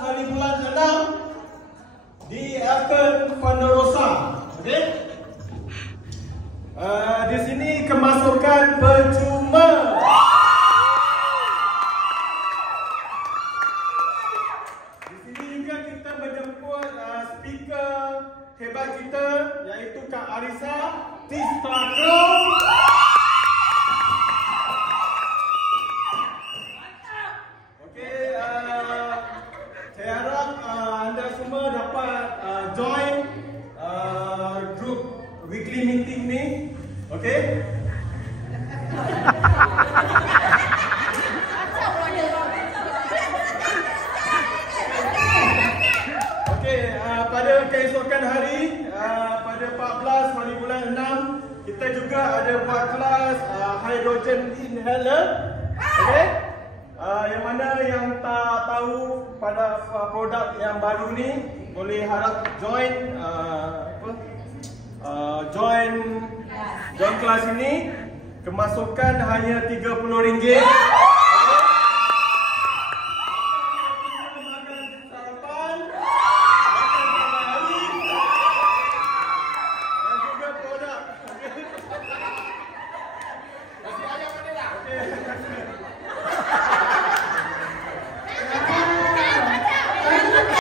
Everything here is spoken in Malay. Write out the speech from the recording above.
hari bulan 6 di Elton Ponderosa. Okey. Di sini kemasukan percuma. Di sini juga kita menjemput speaker hebat kita, iaitu Kak Arisa Tistrakro. Okey, saya harap anda semua dapat join group weekly meeting ni. Okey. Pada keesokan hari, pada 14 hari bulan 6, kita juga ada buat kelas hydrogen inhaler. Okey. Yang mana yang tak tahu pada produk yang baru ni, boleh harap join join kelas ini. Kemasukan hanya RM30.